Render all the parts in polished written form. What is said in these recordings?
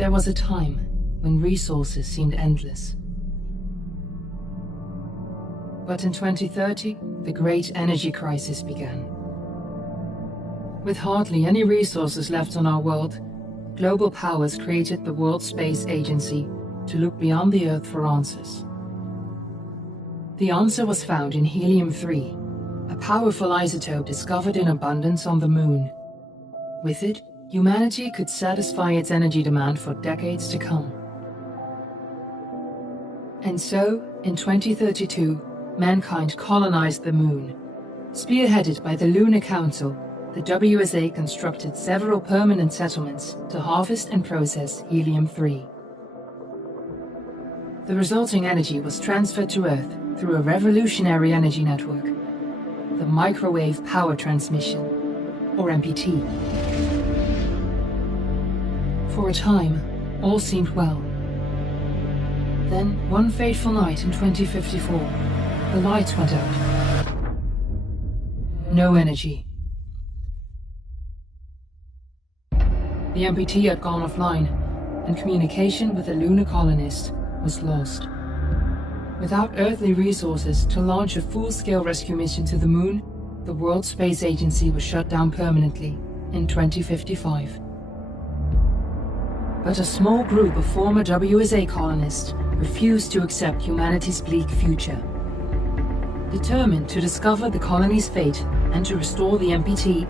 There was a time when resources seemed endless. But in 2030, the great energy crisis began. With hardly any resources left on our world, global powers created the World Space Agency to look beyond the Earth for answers. The answer was found in helium-3, a powerful isotope discovered in abundance on the Moon. With it, humanity could satisfy its energy demand for decades to come. And so, in 2032, mankind colonized the Moon. Spearheaded by the Lunar Council, the WSA constructed several permanent settlements to harvest and process helium-3. The resulting energy was transferred to Earth through a revolutionary energy network, the Microwave Power Transmission, or MPT. For a time, all seemed well. Then, one fateful night in 2054, the lights went out. No energy. The MPT had gone offline, and communication with the lunar colonist was lost. Without earthly resources to launch a full-scale rescue mission to the Moon, the World Space Agency was shut down permanently in 2055. But a small group of former WSA colonists refused to accept humanity's bleak future. Determined to discover the colony's fate and to restore the MPT,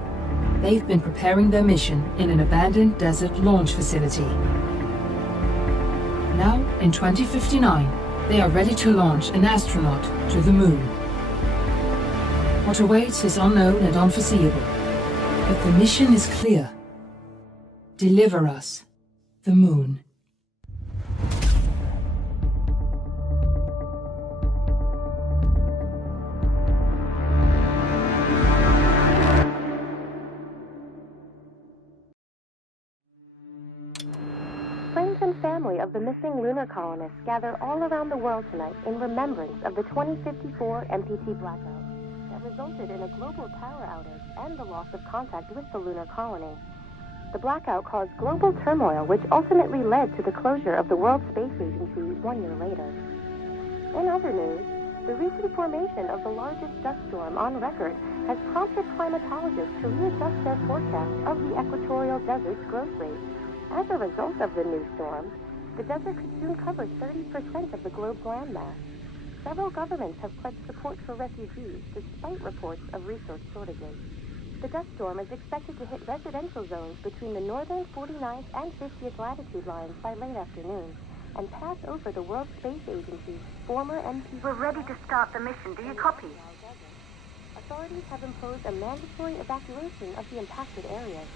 they've been preparing their mission in an abandoned desert launch facility. Now, in 2059, they are ready to launch an astronaut to the Moon. What awaits is unknown and unforeseeable, but the mission is clear. Deliver us the Moon. Friends and family of the missing lunar colonists gather all around the world tonight in remembrance of the 2054 MPT blackout that resulted in a global power outage and the loss of contact with the lunar colony. The blackout caused global turmoil, which ultimately led to the closure of the World Space Agency 1 year later. In other news, the recent formation of the largest dust storm on record has prompted climatologists to readjust their forecast of the equatorial desert's growth rate. As a result of the new storm, the desert could soon cover 30% of the globe's landmass. Several governments have pledged support for refugees, despite reports of resource shortages. The dust storm is expected to hit residential zones between the northern 49th and 50th latitude lines by late afternoon and pass over the World Space Agency's former MPT. We're ready to start the mission. Do you copy? Authorities have imposed a mandatory evacuation of the impacted areas.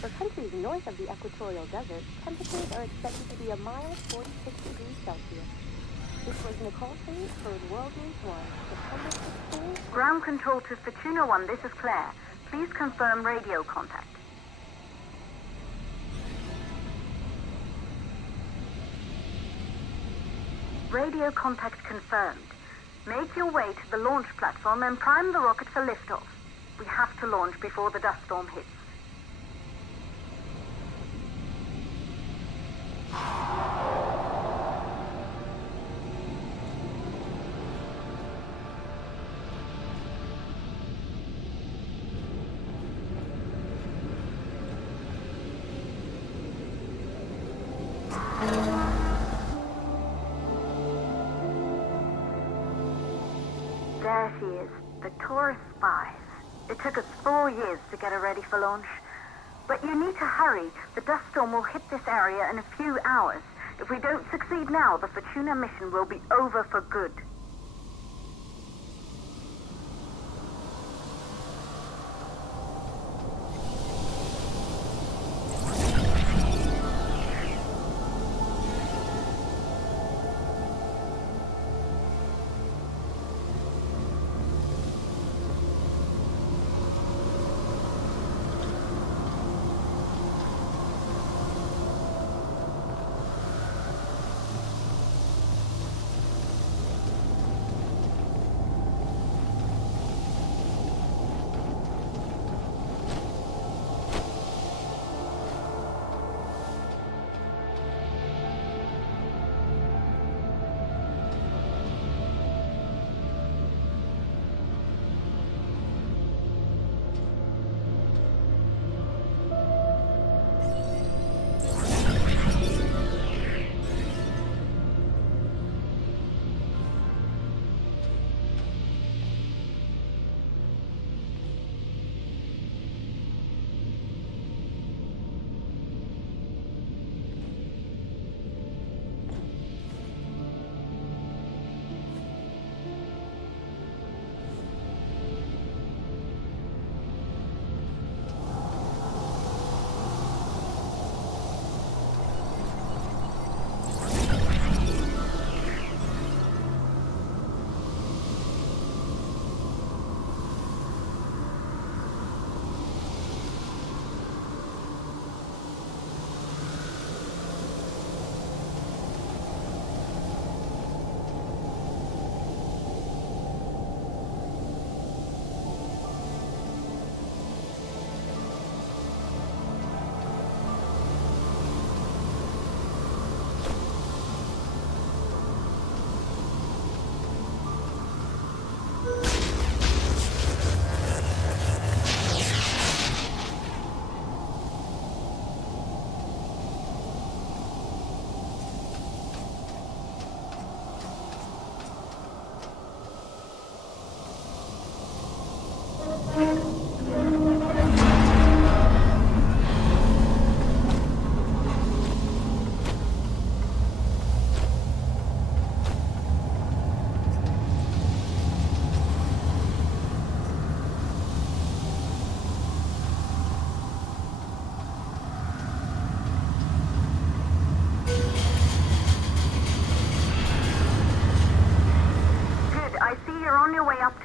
For countries north of the equatorial desert, temperatures are expected to be a mild 46 degrees Celsius. This was Nicole Tate for World News 1, September 16th. Ground control to Fortuna 1, this is Claire. Please confirm radio contact. Radio contact confirmed. Make your way to the launch platform and prime the rocket for liftoff. We have to launch before the dust storm hits. There she is, the Taurus 5. It took us 4 years to get her ready for launch. But you need to hurry. The dust storm will hit this area in a few hours. If we don't succeed now, the Fortuna mission will be over for good.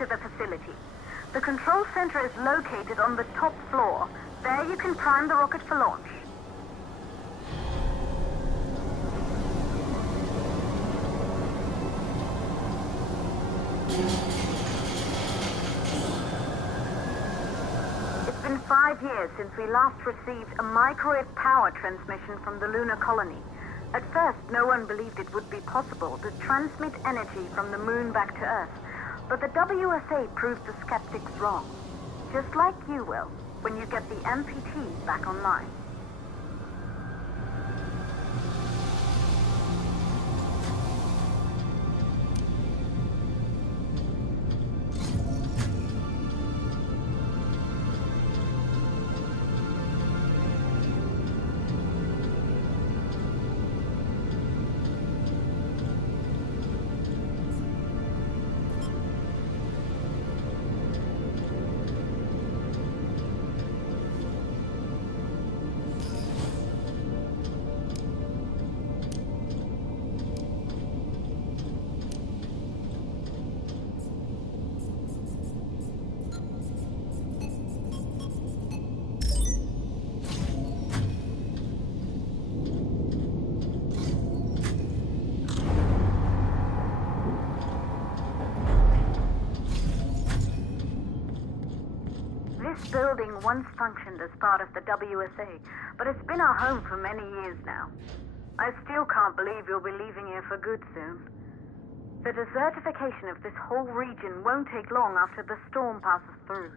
to the facility. The control center is located on the top floor. There you can prime the rocket for launch. It's been 5 years since we last received a microwave power transmission from the lunar colony. At first, no one believed it would be possible to transmit energy from the moon back to Earth. But the WSA proved the skeptics wrong. Just like you will, when you get the MPT back online. This building once functioned as part of the WSA, but it's been our home for many years now. I still can't believe you'll be leaving here for good soon. The desertification of this whole region won't take long after the storm passes through.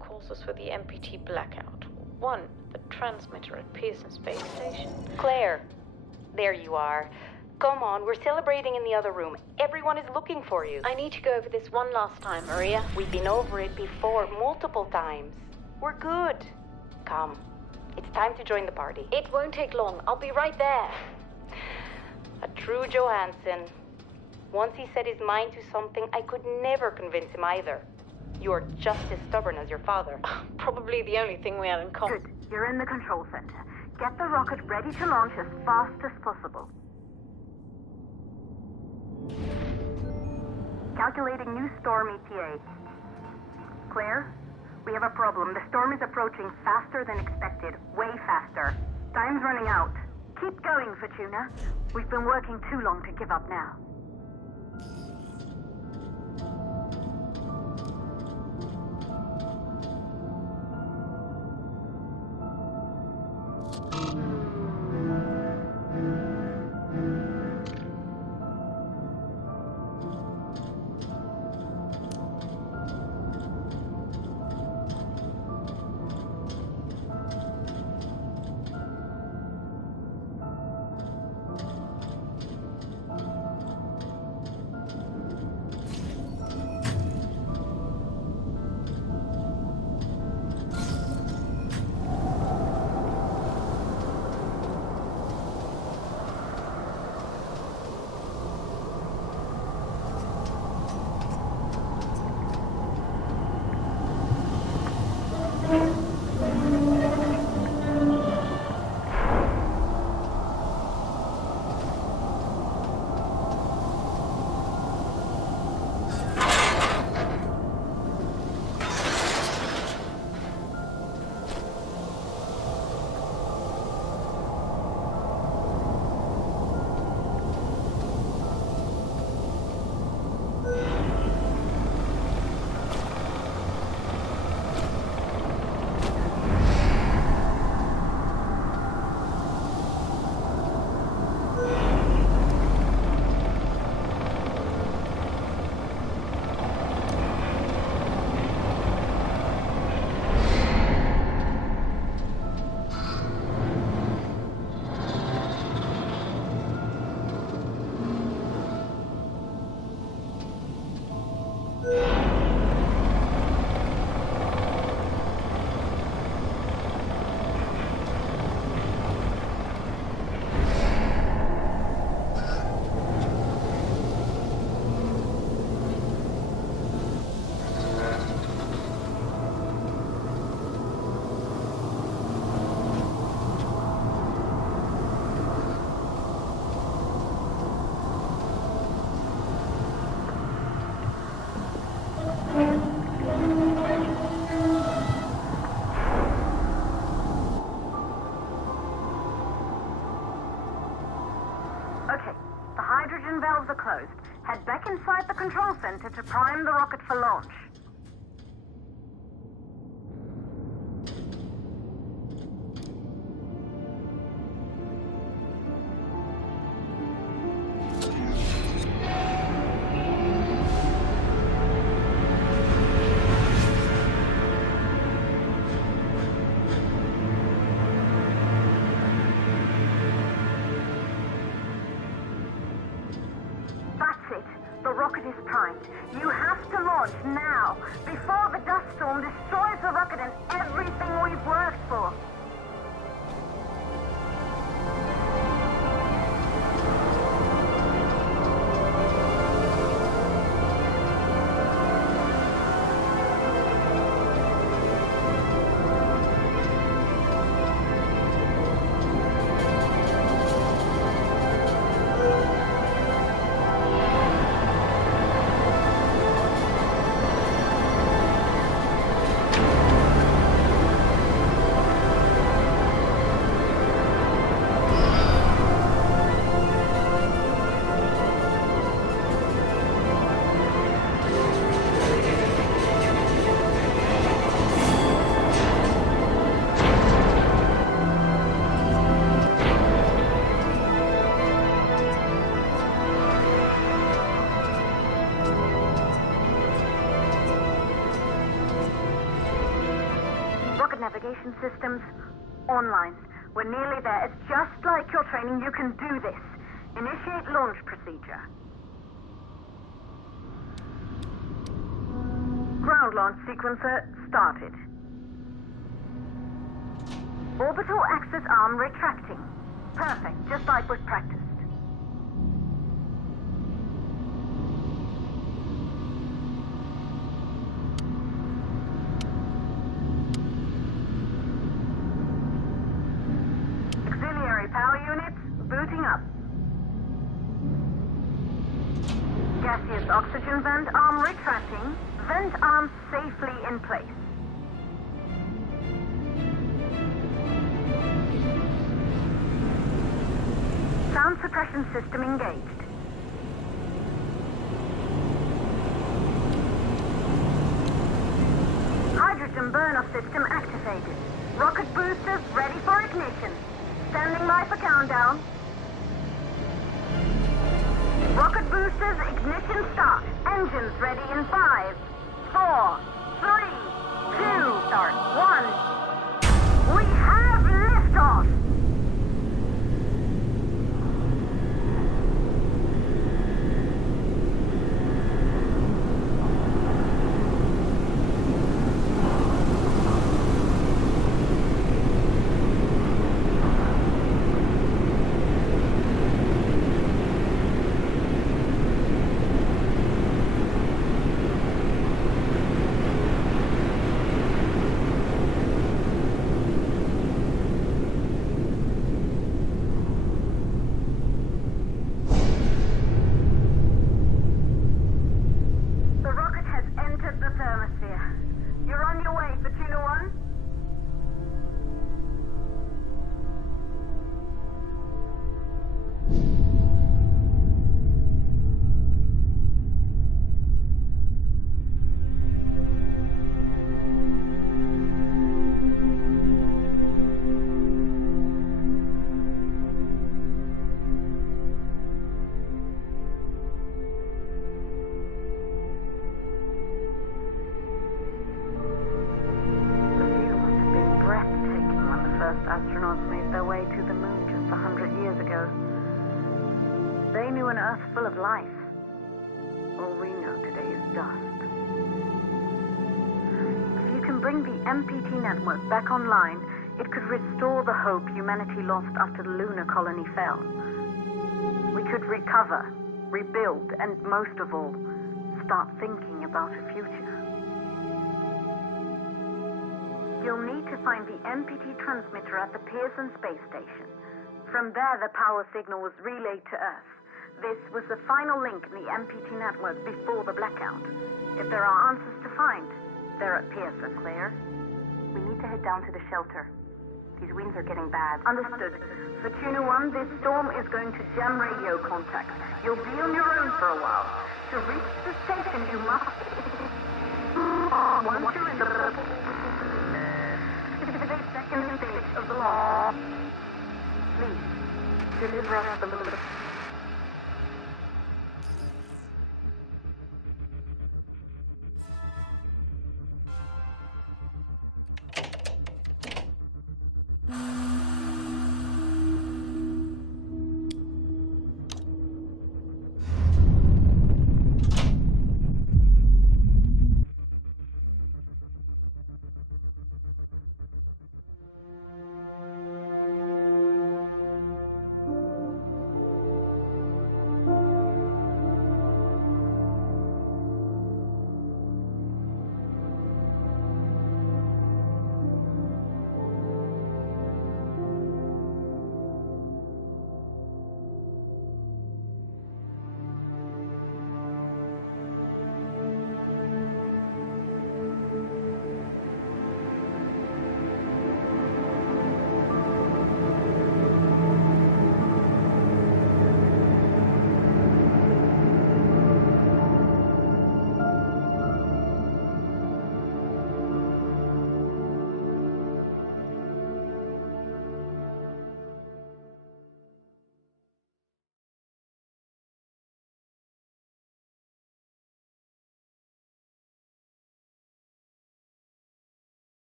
Causes for the MPT blackout. 1, the transmitter at Pearson Space Station. Claire, there you are. Come on, we're celebrating in the other room. Everyone is looking for you. I need to go over this one last time, Maria. We've been over it before, multiple times. We're good. Come, it's time to join the party. It won't take long. I'll be right there. A true Johansson. Once he set his mind to something, I could never convince him either. You're just as stubborn as your father. Probably the only thing we have in common. Good. You're in the control center. Get the rocket ready to launch as fast as possible. Calculating new storm ETA. Claire, we have a problem. The storm is approaching faster than expected. Way faster. Time's running out. Keep going, Fortuna. We've been working too long to give up now. Valves are closed. Head back inside the control center to prime the rocket for launch. You have to launch now, before the dust storm destroys the rocket and everything we've worked for. Navigation systems online. We're nearly there. It's just like your training. You can do this. Initiate launch procedure. Ground launch sequencer started. Orbital axis arm retracting. Perfect, just like we've practiced. Power units booting up. Gaseous oxygen vent arm retracting. Vent arm safely in place. Sound suppression system engaged. Hydrogen burn-off system activated. Rocket boosters ready for ignition. Standing by for countdown. Rocket boosters ignition start. Engines ready in 5, 4, 3, 2, start, 1. We have liftoff! Astronauts made their way to the moon just 100 years ago. They knew an Earth full of life. All we know today is dust. If you can bring the MPT network back online, it could restore the hope humanity lost after the lunar colony fell. We could recover, rebuild, and most of all, start thinking about a future. You'll need to find the MPT transmitter at the Pearson space station. From there, the power signal was relayed to Earth. This was the final link in the MPT network before the blackout. If there are answers to find, they're at Pearson. Claire? We need to head down to the shelter. These winds are getting bad. Understood. Fortuna 1, this storm is going to jam radio contacts. You'll be on your own for a while. To reach the station, you must... Once you're in the... second stage of the law. Please, deliver us the moon.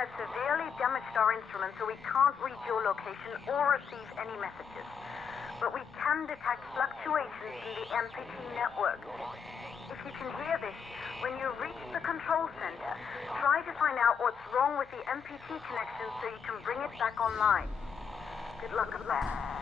has severely damaged our instruments, so we can't read your location or receive any messages. But we can detect fluctuations in the MPT network. If you can hear this, when you reach the control center, try to find out what's wrong with the MPT connection so you can bring it back online. Good luck with that.